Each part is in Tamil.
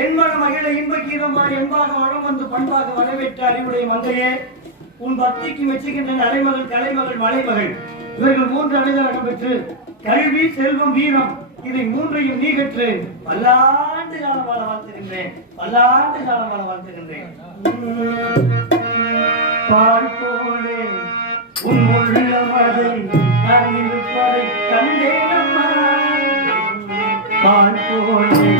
என் மன மகிழ இன்ப கீதமாய் என்பாக வளம் வந்து பண்பாக வரவேற்ற அறிவுடைய மங்கையே, உன் பக்திக்கு மெச்சுகின்ற அலைமகள், கலைமகள், மலைமகள் இவர்கள் 3 அடையாளம் பெற்று கல்வி, செல்வம், வீரம் இதை 3ஐயும் நீ கற்று பல்லாண்டு காலம் வாழ வாழ்த்துகின்றேன். பல்லாண்டு காலம் வாழ வாழ்த்துகின்றேன். பால் போலே உன் உள்ளமதை நான் இருப்பதை கண்டேனம்மா. பால் போலே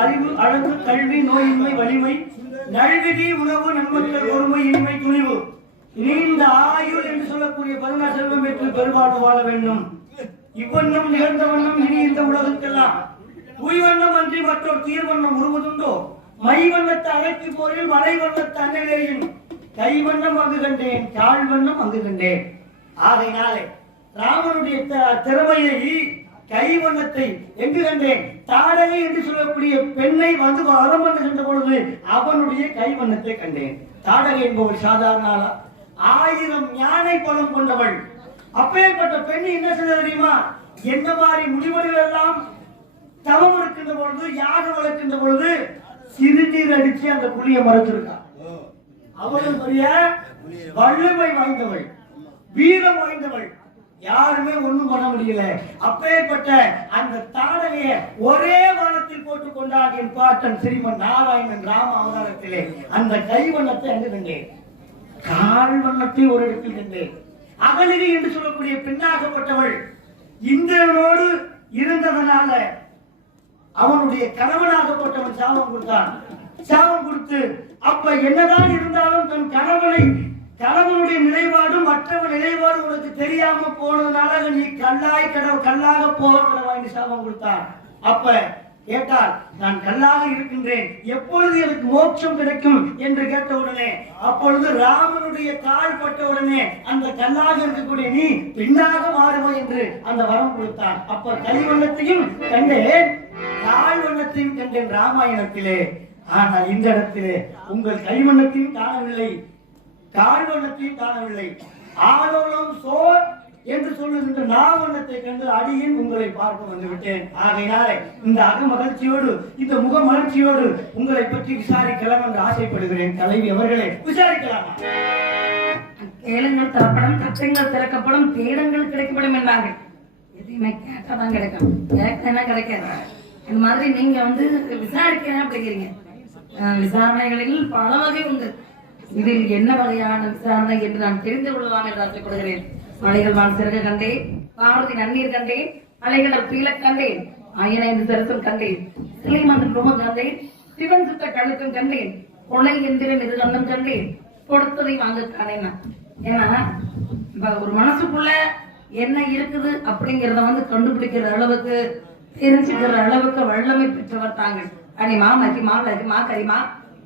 அறிவு, அழகு, கல்வி, நோயின்மை, வலிமை, நல்விதி, உணவு, நன்மக்கள், ஒருமை, இன்மை, துணிவு, நீண்ட ஆயுள் என்று சொல்லக்கூடிய 16 செல்வம் பெற்று பெருவாழ்வு வாழ வேண்டும். இவ்வண்ணம் நிகழ்ந்த வண்ணம் இனி இந்த உலகத்துக்கெல்லாம் உய்வண்ணம் அன்றி மற்றொரு தீர்வண்ணம் உருவதுண்டோ? மை வண்ணத்தை அழைத்து போரில் மலை வண்ணத்தை அன்னையிலேயும் கைவண்ணம் அங்கு கண்டேன், கால் வண்ணம் அங்கு கண்டேன். ஆகையினாலே ராமனுடைய திறமையை, கைவண்ணத்தை எங்கு கண்டேன்? தாடகை என்று சொல்லக்கூடிய பெண்ணை வந்து வரம் கண்ட பொழுது அவனுடைய கைவண்ணத்தை கண்டேன். தாடகை என்பவள் சாதாரண 1000 யானை பலம் கொண்டவள். அப்பேற்பட்ட பெண் என்ன செய்ய தெரியுமா? என்ன மாதிரி முடிவுகள் எல்லாம் தவம் இருக்கின்ற பொழுது, யாகம் வளர்க்கின்ற பொழுது சிறுநீர் அடிச்சு அந்த புலியை மறைச்சிருக்கான். அவளும் பெரிய வலிமை வாய்ந்தவள், வீரம் வாய்ந்தவள். யாருமே ஒண்ணும் பண்ண முடியல. அப்பேற்பட்ட அந்த தாடகைய ஒரே வானத்தில் போட்டுக் கொண்டார் என் பாட்டன் ஸ்ரீமன் நாராயணன் ராம அவதாரத்திலே. அந்த கைவண்ணத்தை அங்கு கண்டேன், கால் வண்ணத்தை ஒரு இடத்தில் கண்டேன். அகலிகை என்று சொல்லக்கூடிய பெண்ணாகப்பட்டவள் இந்திரனோடு இருந்ததனால அவனுடைய கணவனாகப்பட்டவன் சாபம் கொடுத்தான். சாபம் கொடுத்து அப்ப என்னதான் இருந்தாலும் தன் கணவனுடைய நிலைப்பாடு மற்றவன் நிலைப்பாடு உனக்கு தெரியாம போனதுனால நீ கல்லாக போக சாபம் கொடுத்தான். அப்ப கேட்டால் நான் கல்லாக இருக்கின்றேன், எப்பொழுது எனக்கு மோட்சம் கிடைக்கும் என்று கேட்டவுடனே அப்பொழுது ராமனுடைய கால் பட்டவுடனே அந்த கல்லாக இருக்கக்கூடிய நீ பெண்ணாக மாறுவோம் என்று அந்த வரம் கொடுத்தான். அப்ப கைவண்ணத்தையும் கண்டேன், கால் வண்ணத்தையும் கண்டேன் ராமாயணத்திலே. ஆனால் இந்த இடத்திலே உங்கள் கைவண்ணத்தையும் காணவில்லை, கால் வண்ணத்தையும் காணவில்லை. ஆலோலம் சோர் என்று சொல்லுகின்ற நாவண்ணத்தை கண்டு அடியின் உங்களை பார்க்க வந்துவிட்டேன். ஆகையினாலே இந்த அகமகிழ்ச்சியோடு, இந்த முக மகிழ்ச்சியோடு உங்களை பற்றி விசாரிக்கலாம் என்று ஆசைப்படுகிறேன். தலைவி அவர்களே, விசாரிக்கலாமா? கேளுங்கள் தரப்படும், கச்சங்கள் திறக்கப்படும், தேடங்கள் கிடைக்கப்படும் என்றார்கள். எதையுமே கேட்டாதான் கிடைக்கும், கேட்கனா கிடைக்காது. இந்த மாதிரி நீங்க விசாரிக்கிறேன் அப்படிங்கிறீங்க. விசாரணைகளில் பல வகை உண்டு. இதில் என்ன வகையான விசாரணை என்று நான் தெரிந்து கொள்ளலாம் என்று ஆசைப்படுகிறேன். மலைகள் வான் சிறக கண்டேன், பாரதி நன்னீர் கண்டேன், அலைகள் பீல கண்டேன், அயனைந்து தரிசனம் கண்டேன், சிலை மந்திர ரோகம் கண்டேன், சிவன் சுத்த கழுக்கம் கண்டேன், கொலை எந்திரன் இது கண்டம் கண்டேன், கொடுத்ததை வாங்க காணேன். ஏன்னா இப்ப ஒரு மனசுக்குள்ள என்ன இருக்குது அப்படிங்கறத வந்து கண்டுபிடிக்கிற அளவுக்கு தெரிஞ்சுக்கிற அளவுக்கு வல்லமை பெற்றவர் தாங்கள். அனிமா மகிமா லகிமா கரிமா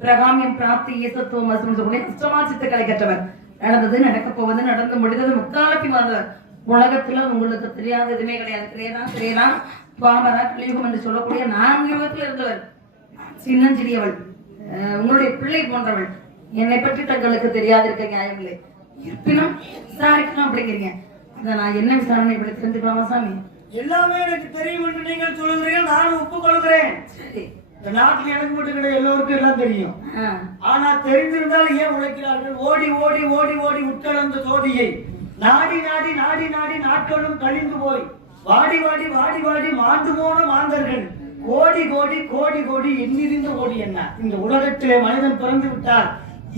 பிரகாமியம் பிராப்தி ஈசத்துவம் அஷ்டமாசித்த கலை கற்றவர். நடந்தது, நடக்க போவது, நடந்து முடிந்தது, முக்காலத்தி வந்தவர். உலகத்துல உங்களுக்கு தெரியாத எதுவுமே கிடையாது. கிரேதான் பாமரா கலியுகம் என்று சொல்லக்கூடிய 4 யுகத்தில் இருந்தவர். சின்னஞ்சிறியவள், உங்களுடைய பிள்ளை போன்றவள். என்னை பற்றி தங்களுக்கு தெரியாது இருக்க நியாயம் இல்லை. இருப்பினும் விசாரிக்கணும் அப்படிங்கிறீங்க. அதை நான் என்ன விசாரணை இப்படி தெரிஞ்சுக்கலாமா சாமி? எல்லாமே எனக்கு தெரியும் என்று நீங்கள் சொல்லுகிறீர்கள், நான் ஒப்புக்கொள்கிறேன். சரி, இந்த நாட்டில் எனக்கு மட்டும் கிடையாது, எல்லோருக்கும் எல்லாம் தெரியும். ஆனா தெரிந்திருந்தால் ஏன் உழைக்கிறார்கள்? ஓடி ஓடி ஓடி ஓடி உட்கலந்த சோதியை நாடி நாடி நாடி நாடி நாட்களும் கழிந்து போய் வாடி வாடி வாடி வாடி மாண்டு போன மாந்தர்கள் கோடி கோடி கோடி கோடி எண்ணிருந்த கோடி என்ன. இந்த உலகத்திலே மனிதன் பிறந்து விட்டால்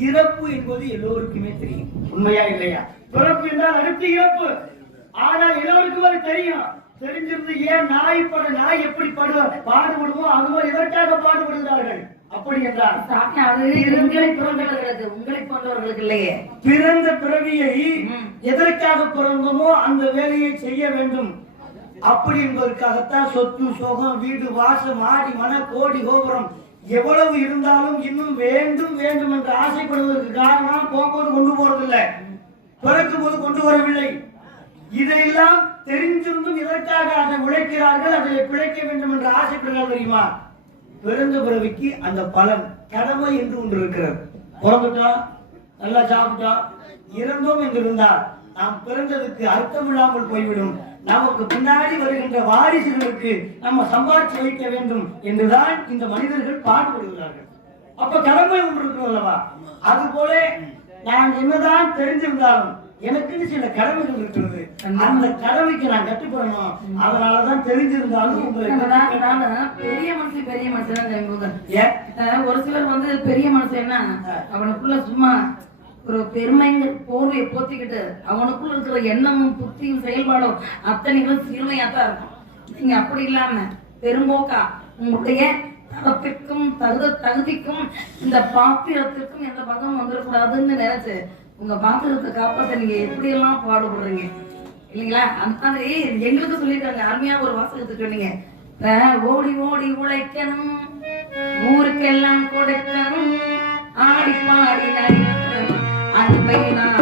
இறப்பு என்பது எல்லோருக்குமே தெரியும். உண்மையா இல்லையா? பிறப்பு என்றால் அடுத்து இறப்பு. ஆனால் எல்லோருக்கும் அது தெரியும். தெரிஞ்சிருந்து ஏன் நாய் எப்படி பாடுபடுமோ அதுபோல் எதற்காக பாடுபடுகிறார்கள்? அப்படி என்றால் உங்களை போன்றவர்களுக்கு இல்லையே. பிறந்த பிறவியை எதற்காக பிறந்தமோ அந்த வேலையை செய்ய வேண்டும். அப்படி என்பதற்காகத்தான் சொத்து சோகம் வீடு வாசம் ஆடி மன கோடி கோபுரம் எவ்வளவு இருந்தாலும் இன்னும் வேண்டும் வேண்டும் என்று ஆசைப்படுவதற்கு காரணம் போகும்போது கொண்டு போறதில்லை, பிறக்கும் போது கொண்டு வரவில்லை. இதையெல்லாம் தெரிஞ்சிருந்தும் இதற்காக அதை உழைக்கிறார்கள், அதை பிழைக்க வேண்டும் என்று ஆசைப்படுகிறார்கள். தெரியுமா? பிறந்த பிறவிக்கு அந்த பலன் கடமை என்று ஒன்று இருக்கிறது. பிறந்துட்டோம், நல்லா சாப்பிட்டோம், இறந்தோம் என்று இருந்தால் நாம் பிறந்ததுக்கு அர்த்தம் இல்லாமல் போய்விடும். நமக்கு பின்னாடி வருகின்ற வாரிசுகளுக்கு நம்ம சம்பாதிச்சு வைக்க வேண்டும் என்றுதான் இந்த மனிதர்கள் பாடுபடுகிறார்கள். அப்ப கடமை ஒன்று இருக்கிறது அல்லவா? அது போல நான் என்னதான் தெரிஞ்சிருந்தாலும் எனக்குன்னு சில கடமைகள் இருக்கிறது. அந்த கடமைக்கு நான் கட்டுப்படணும். அதனாலதான் தெரிஞ்சிருந்தாலும் பெரிய மனுஷன் ஒரு சிலர் வந்து பெரிய மனுஷன் என்ன அவனுக்குள்ள சும்மா ஒரு பெருமைங்க போர்வையை போத்திக்கிட்டு அவனுக்குள்ள இருக்கிற எண்ணமும் புத்தியும் செயல்பாடும் அத்தனைகளும் சீர்மையாத்தான் இருக்கும். நீங்க அப்படி இல்லாம பெரும்போக்கா உங்களுடைய தரப்பிற்கும் தகுதிக்கும் இந்த பாத்திரத்திற்கும் எந்த பக்கம் வந்துடக்கூடாதுன்னு நினைச்சு உங்க பாத்திரத்தை காப்பாற்ற நீங்க எப்படி எல்லாம் பாடுபடுறீங்க இல்லைங்களா? அந்த மாதிரி எங்களுக்கு சொல்லியிருக்காங்க. அருமையா ஒரு வாசகத்தை சொன்னீங்க. ஓடி ஓடி உழைக்கணும், ஊருக்கெல்லாம் கொடுக்கணும், ஆடி பாடி நடிக்கணும், அன்பை நாம்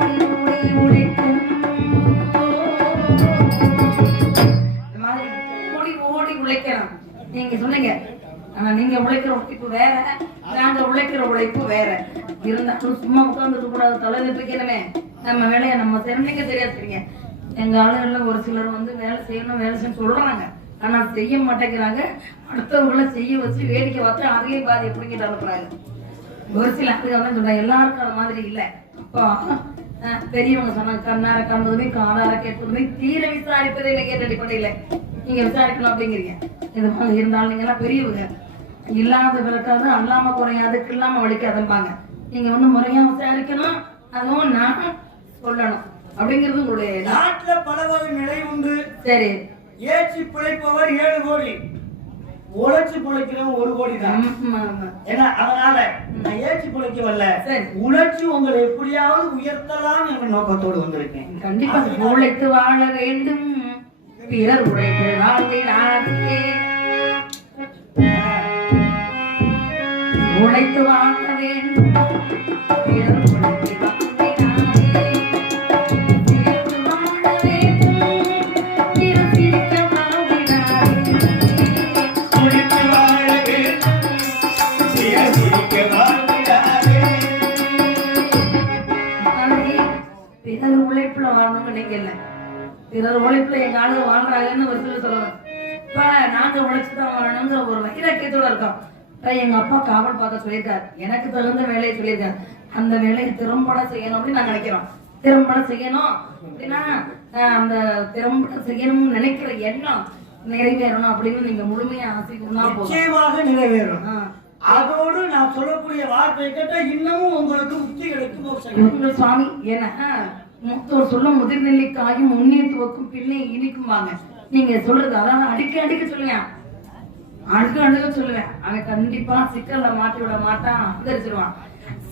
ஓடி ஓடி உழைக்கணும். இந்த மாதிரி ஓடி ஓடி உழைக்கணும் நீங்க சொன்னீங்க. ஆனா நீங்க உழைக்கிற உழைப்பு வேற, நாங்க உழைக்கிற உழைப்பு வேற. இருந்தாலும் சும்மா உட்கார்ந்து கூடாது, தலையில தூக்கணுமே. நம்ம வேலையை நம்ம தெரிஞ்சீங்க தெரியாதுங்க. எங்க ஆளுகள்ல ஒரு சிலர் வந்து வேலை செய்யணும் வேலை செய்யணும் சொல்றாங்க, ஆனா செய்ய மாட்டேங்கிறாங்க. அடுத்தவங்களை செய்ய வச்சு வேடிக்கை பார்த்து அதே பாதி எப்படிங்கிட்டு அனுப்புறாங்க. ஒரு சில ஆளுகள் சொல்றாங்க, எல்லாருக்கும் அது மாதிரி இல்லை. அப்போ பெரியவங்க சொன்னாங்க, கண்ணார காண்பதுமே காதார கேட்பதுமே தீர விசாரிப்பதே கேட்ட அடிப்படையில நீங்க விசாரிக்கணும் அப்படிங்கிறீங்க. இது மாதிரி இருந்தாலும் நீங்க எல்லாம் பெரியவங்க, இல்லாத விளக்காது அல்லாம குறையாதுக்கு இல்லாம வலிக்காதம்பாங்க. நீங்க வந்து முறையா விசாரிக்கணும், அதுவும் நான் சொல்லணும் அப்படிங்கிறது உங்களுடைய. நாட்டுல பல வகை நிலை உண்டு. சரி, ஏற்றி பிழைப்பவர் 7 கோடி, உழைச்சு பிழைக்கிறவன் 1 கோடி தான். ஏன்னா அதனால நான் ஏற்றி பிழைக்க வரல, உழைச்சு உங்களை எப்படியாவது உயர்த்தலாம் என்ற நோக்கத்தோடு வந்திருக்கேன். கண்டிப்பா உழைத்து வாழ வேண்டும், பிறர் உழைத்து வாழ்ந்தாரே. உழைத்து வாழ வேண்டும், பிறர் உழைத்து வாழ்ந்தாரே. சிரித்து வாழ வேண்டும், பிறர் சிரிக்க வாழ்ந்தாரே. உழைத்து வாழ வேண்டும், பிறர் சிரிக்க வாழ்ந்தாரே. பிறர் உழைப்புல வாழணும்னு நினைக்கல, பிறர் உழைப்புல எங்க ஆளுங்க வாழ்றாங்கன்னு ஒரு சிலர் சொல்லுவாங்க. இப்ப நாங்க உழைச்சுதான் வாழணுங்கிற ஒரு வைராக்கியத்தோட இருக்கோம். எங்க அப்பா காவல் பார்க்க சொல்லியிருக்காரு, எனக்கு தகுந்த வேலையை சொல்லியிருக்காரு. அந்த வேலையை திறம்பட செய்யணும் அப்படின்னு நாங்க நினைக்கிறோம். திறம்பட செய்யணும் அப்படின்னா அந்த திறம்பட செய்யணும்னு நினைக்கிற எண்ணம் நிறைவேறணும் அப்படின்னு நீங்க முழுமையா ஆசைக்குன்னா நிச்சயமாக நிறைவேறும். அதோடு நான் சொல்லக்கூடிய வார்த்தை கேட்ட இன்னமும் உங்களுக்கு முக்தி கிடைக்கும் மோட்சம். சுவாமி ஏன்னா மூத்தோர் சொல்லும் முதிர்நெல்லிக்காயும் முன்னே துவக்கும் பின்னே இனிக்கும்பாங்க. நீங்க சொல்றது அதான் அடிக்க சொல்லுங்க, அழுக சொல்லுவேன். அவன் கண்டிப்பா சிக்கல்ல மாட்டி விட மாட்டான், தெரிஞ்சிருவான்.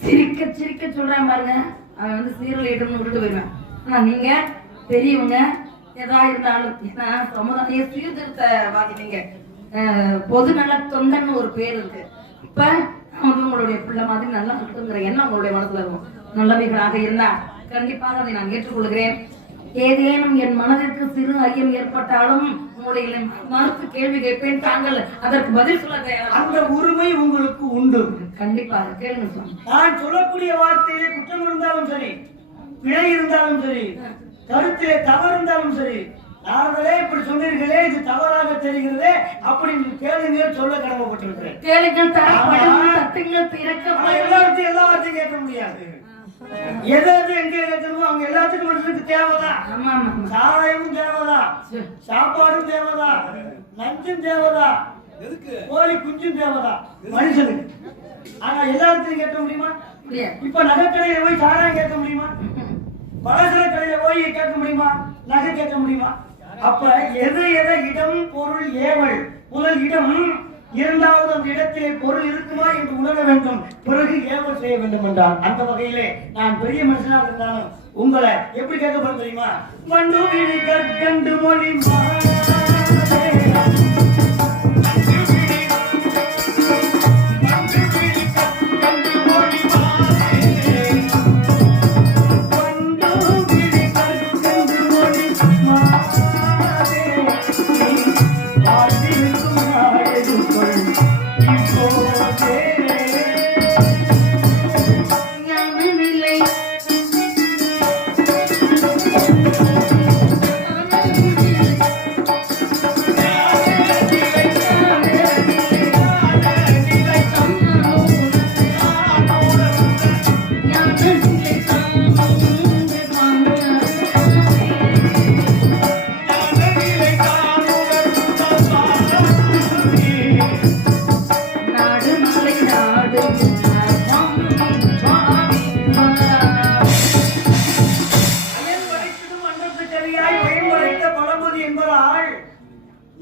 சிரிக்க சொல்றான் பாருங்க, அவன் வந்து சீரழியிட்டு விட்டுட்டு போயிருவேன். ஆனா நீங்க பெரியவங்க எதா இருந்தாலும் ஏன்னா சமுதாய சீர்திருத்தவாதி, நீங்க பொது நல தொண்டன்னு ஒரு பேர் இருக்கு. இப்ப உங்களுடைய பிள்ளை மாதிரி நல்லா இருக்குங்கிற எண்ணம் உங்களுடைய மனசுல இருக்கும். நல்லவைகளாக இருந்தா கண்டிப்பாக அதை நான் ஏற்றுக்கொள்கிறேன். ஏதேனும் என் மனதிற்கு சிறு ஐயம் ஏற்பட்டாலும் உங்களுடைய மறுத்து கேள்வி கேட்பேன், தாங்கள் அதற்கு பதில் சொல்ல தயார். அந்த உரிமை உங்களுக்கு உண்டு. கண்டிப்பாக கேளுங்க சுவாமி. நான் சொல்லக்கூடிய வார்த்தையிலே குற்றம் இருந்தாலும் சரி, பிழை இருந்தாலும் சரி, கருத்திலே தவறு இருந்தாலும் சரி, நாங்களே இப்படி சொன்னீர்களே இது தவறாக தெரிகிறதே அப்படின்னு கேளுங்க சொல்ல கடமைப்பட்டிருக்கிறேன். எல்லாத்தையும் கேட்க முடியாது. எதாவது எங்க கேட்கணுமோ அவங்க எல்லாத்துக்கும் மனுஷனுக்கு தேவைதான். சாராயமும் தேவைதான், சாப்பாடும் தேவைதான், நஞ்சும் தேவைதான், கோழி குஞ்சும் தேவைதான் மனுஷனுக்கு. ஆனா எல்லாத்தையும் கேட்க முடியுமா? இப்ப நகைக்கடையில போய் சாராயம் கேட்க முடியுமா? பலசர கடையில போய் கேட்க முடியுமா? நகை கேட்க முடியுமா? அப்ப எது இடம் பொருள் ஏவல். முதல் இடம், இரண்டாவது அந்த இடத்திலே பொருள் இருக்குமா என்று உணர வேண்டும், பிறகு ஏவல் செய்ய வேண்டும் என்றால் அந்த வகையிலே நான் பெரிய மனுஷனாக இருந்தாலும் உங்களை எப்படி கேட்கப்படும் தெரியுமா? மண்டு விழி கற்கண்டு மொழி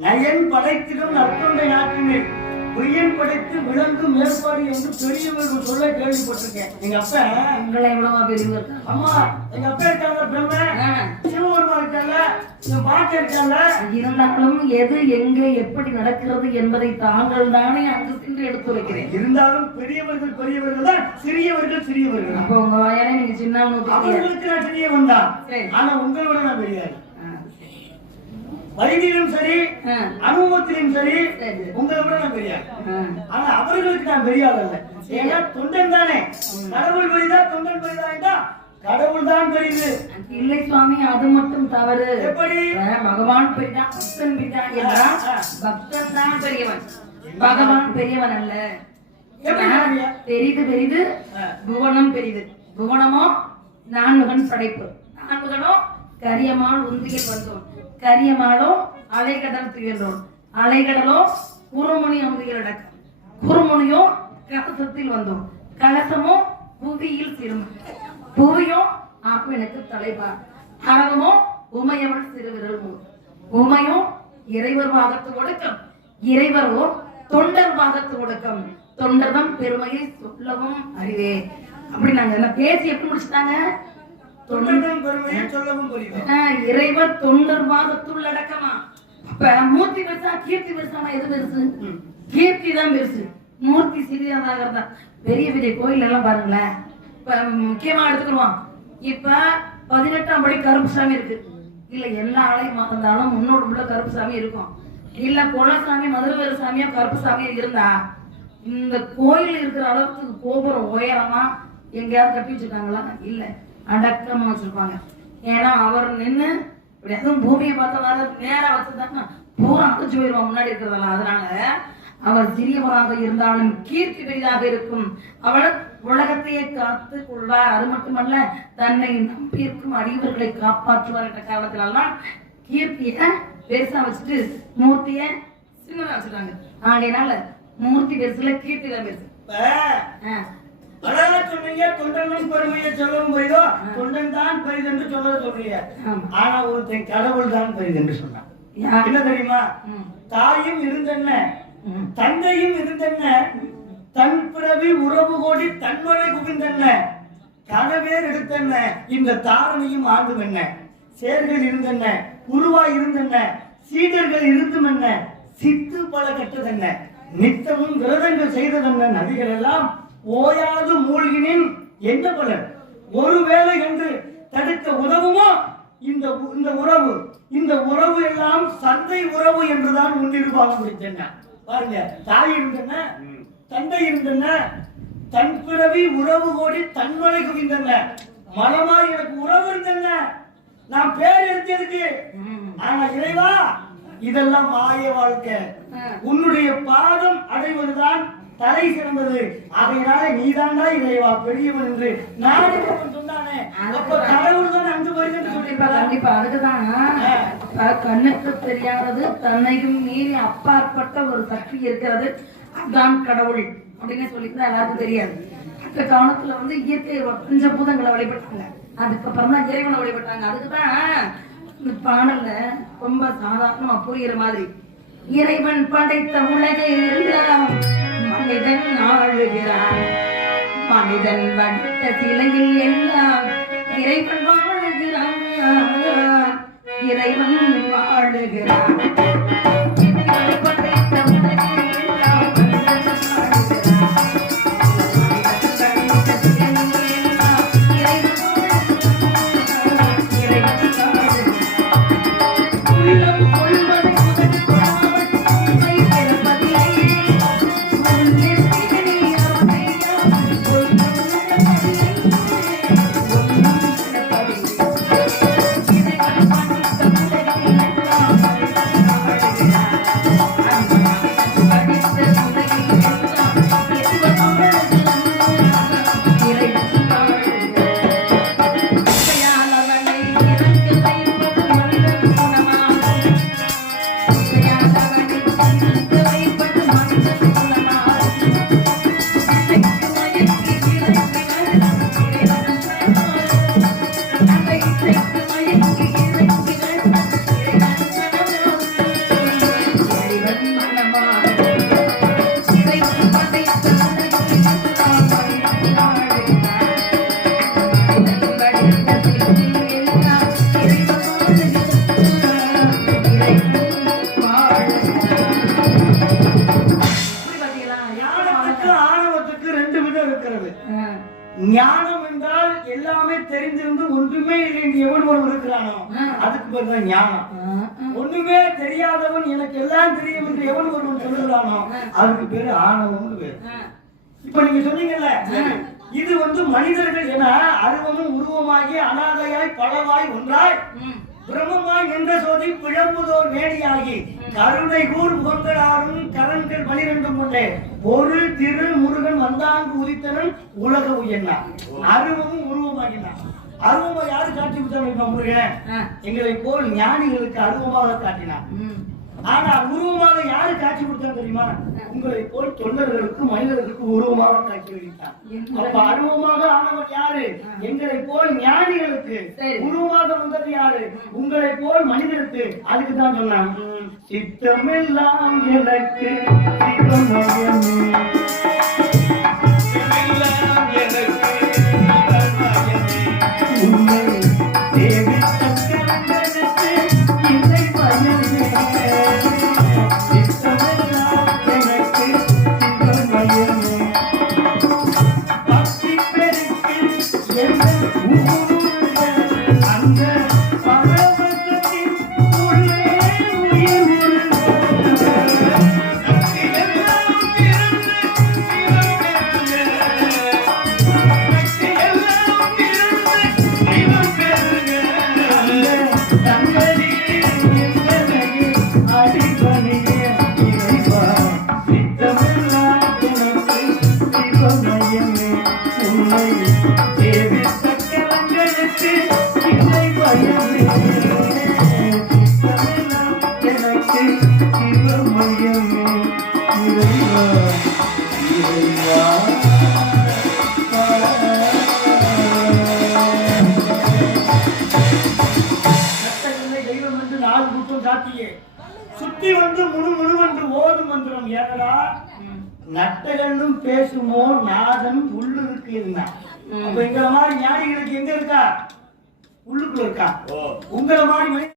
நயன் படைத்திடும் நற்கொண்டை நாட்டினை பொய்யன் படைத்து விளங்கும் மேற்பாடு என்று பெரியவர்கள் சொல்ல கேள்விப்பட்டிருக்கேன். எங்க அப்பா உங்களை எவ்வளவா பெரியவர், அம்மா எங்க அப்பா இருக்காங்க, பிரம்ம சிவபெருமா இருக்காங்க, என் பாட்டு இருக்காங்க. இருந்தாலும் எது எங்கே எப்படி நடக்கிறது என்பதை தாங்கள் தானே அங்கு சென்று எடுத்து வைக்கிறேன். இருந்தாலும் பெரியவர்கள் தான், சிறியவர்கள். அப்போ உங்க வாயாலே நீங்க சின்ன அவர்களுக்கு நான் சிறியவன் தான், ஆனா உங்களோட நான் பெரியாரு. வைத்தியிலும் சரி, அனுபவத்திலும் சரி, உங்களை விட நான் பெரியார். ஆனா அவர்களுக்கு நான் பெரியார் அல்ல. ஏன்னா தொண்டன் தானே. கடவுள் பெரிதா தொண்டன் பெரிதா என்றா கடவுள் தான் பெரிது. இல்லை சுவாமி, அது மட்டும் தவறு. எப்படி? பகவான் பெரிதா பக்தன் பெரிதா என்றால் பக்தன் தான் பெரியவன், பகவான் பெரியவன் அல்ல. பெரிது புவனம் பெரிது. புவனமோ நான்முகன் படைப்பு, நான்முகனோ கரியமான் உந்தியில் வந்தோம், கரியமானோ அலைகடல் துயர்ந்தோம், அலைகடலோ குறுமுனி அமுதியில் அடக்கம், குறுமுனியோ கலசத்தில் வந்தோம், கலசமோ புவியில் சிறுமம், புவியோ ஆப்பனுக்கு தலைவா, அரவமோ உமையவள் சிறுவிரல் மூர், உமையோ இறைவர் பாகத்து ஒடுக்கம், இறைவரோ தொண்டர் பாகத்து ஒடுக்கம், தொண்டர்தம் பெருமையை சொல்லவும் அறிவே. அப்படி நாங்க எல்லாம் பேசி எப்படி முடிச்சுட்டாங்க? இறைவர் தொண்டர் பாகத்துள் அடக்கமா. அப்ப மூர்த்தி பெருசா கீர்த்தி பெருசானா எது பெருசு? கீர்த்தி தான் பெருசு, மூர்த்தி சிறியதாக இருந்தா. பெரிய கோயில் எல்லாம் பாருங்களேன். இப்ப முக்கியமா எடுத்துக்கிறோம், இப்ப 18ஆம் படி கருப்பு சாமி இருக்கு இல்ல, எல்லா ஆலயமா இருந்தாலும் முன்னோடு உள்ள கருப்பு சாமி இருக்கும். இல்ல குலசாமி மதுரவேறு சாமியா கருப்பு சாமி இருந்தா இந்த கோயில் இருக்கிற அளவுக்கு கோபுரம் உயரமா எங்கேயாவது கட்டி வச்சிருக்காங்களா? இல்ல, அடக்கமா வச்சிருப்பாங்க. ஏன்னா அவர் நின்று இப்படி எதுவும் பூமியை பார்த்தவாறு நேரா வச்சிருந்தாங்கன்னா பூரா அடிச்சு போயிருவான் முன்னாடி இருக்கிறதெல்லாம். அதனால அவர் சிறியவராக இருந்தாலும் கீர்த்தி பெரிதாக இருக்கும். அவள் உலகத்தையே காத்து கொள்வார். அது மட்டுமல்ல, தன்னை நம்பியிருக்கும் அடியவர்களை காப்பாற்றுவார் என்ற காரணத்தினால்தான் கீர்த்திய பெருசா வச்சுட்டு மூர்த்திய சின்னதா வச்சிருக்காங்க. ஆகையினால மூர்த்தி பெருசுல கீர்த்தி தான் பெருசு. அழகா சொன்னீங்க, தொண்டனும் பெருமையை சொல்லவும் போய்தோ தொண்டன் தான் பெரிது என்று சொல்ல சொல்றீங்க. ஆனா ஒருத்தன் கடவுள் தான் பெரிது என்று சொன்னான். என்ன தெரியுமா? தாயும் இருந்தென்ன, தந்தையும் இருந்தென்ன, தன் பிறவி உறவு கோடி தன்மொழி குவிந்தென்ன, கனவேர் எடுத்தென்ன, இந்த தாரணையும் ஆண்டும் என்ன, சேர்கள் இருந்தென்ன, உருவாய் இருந்தென்ன, சீடர்கள் இருந்தும் என்ன, சித்து பல கட்டதென்ன, நித்தமும் விரதங்கள் செய்ததென்ன, நதிகள் எல்லாம் ஓயாது மூழ்கினின் என்ன பலன், ஒருவேளை என்று தடுக்க உதவுமோ இந்த உறவு எல்லாம் சந்தை உறவு என்றுதான் முன்னிருப்பாக முடித்தன. பாருங்க, தாய் இருந்தன, தந்தை இருந்தன, தன் பிறவி உறவு கோடி தன்மலை குவிந்தன, மலமாய் எனக்கு உறவு இருந்தன, நான் பேர் எடுத்ததுக்கு. ஆனா இறைவா, இதெல்லாம் மாய வாழ்க்கை, உன்னுடைய பாதம் அடைவதுதான் தலை சிறந்தது, அதையினால நீதாண்டா இறைவா பெரியவன் என்று நானும் சொன்னானே. அப்ப கடவுள் தான் அங்கு வருகிறது சொல்லியிருப்பாங்க. கண்டிப்பா அதுக்குதான் கண்ணுக்கு தெரியாதது தன்னையும் மீறி அப்பாற்பட்ட ஒரு சக்தி இருக்கிறது, அதுதான் கடவுள் அப்படின்னு சொல்லிட்டு எல்லாருக்கும் தெரியாது. அந்த காலத்துல வந்து இயற்கை பஞ்சபூதங்களை வழிபட்டாங்க, அதுக்கப்புறம் தான் இறைவனை வழிபட்டாங்க. அதுக்குதான் இந்த பாடல்ல ரொம்ப சாதாரணமா புரியுற மாதிரி, இறைவன் படைத்த உலகை எல்லாம் மனிதன் ஆளுகிறான், மனிதன் வடித்த சிலையில் எல்லாம் இறைவன் வாழுகிறான், இறைவன் வாழுகிறான். ஞானம் என்றால் எல்லாமே தெரிந்திருந்து ஒன்றுமே இல்லை என்று எவன் ஒருவன் இருக்கிறானோ அதுக்கு பேர் தான் ஞானம். ஒண்ணுமே தெரியாதவன் எனக்கு எல்லாம் தெரியும் என்று எவன் ஒருவன் சொல்லுகிறானோ அதுக்கு பேரு ஆணவம் பேரு. இப்ப நீங்க சொன்னீங்கல்ல, இது வந்து மனிதர்கள் என அருவமும் உருவமாகி அனாதையாய் பலவாய் ஒன்றாய் பிரம்மமாய் நின்ற சோதி பிழம்புதோர் மேடியாகி கருணை கூர் முகங்களாரும் கரன்கள் 12 கொண்டே ஒரு திரு முருகன் வந்தாங்கு உதித்தனன் உலக உயர்ந்தார். அருவமும் உருவமாகினார். அருவமா யாரு காட்சி கொடுத்தாங்க? முருகன் எங்களை போல் ஞானிகளுக்கு அருவமாக காட்டினார். ஆனா உருவமாக யாரு காட்சி கொடுத்தாங்க தெரியுமா? உங்களை போல் தொண்டர்களுக்கு மனிதர்களுக்கு உருவமாக காட்சி அளித்தார். அப்ப அருவமாக ஆனவன் யாரு? எங்களை போல் ஞானிகளுக்கு. உருவமாக வந்தது யாரு? உங்களை போல் மனிதருக்கு. அதுக்கு தான் சொன்னான், சித்தமெல்லாம் எனக்கு எனக்கு சிவமயமே இறைவா. ஓதும் சாத்தியே சுத்தி வந்து முழு வந்து ஓதும் மந்திரம் ஏனடா நட்டகனும் பேசுமோ நாதன் உள்ளுருக்கு இருந்தான். அப்ப எங்களை மாதிரி ஞானிகளுக்கு எங்க இருக்கா? உள்ளுக்குள்ள இருக்கா. உங்களை மாதிரி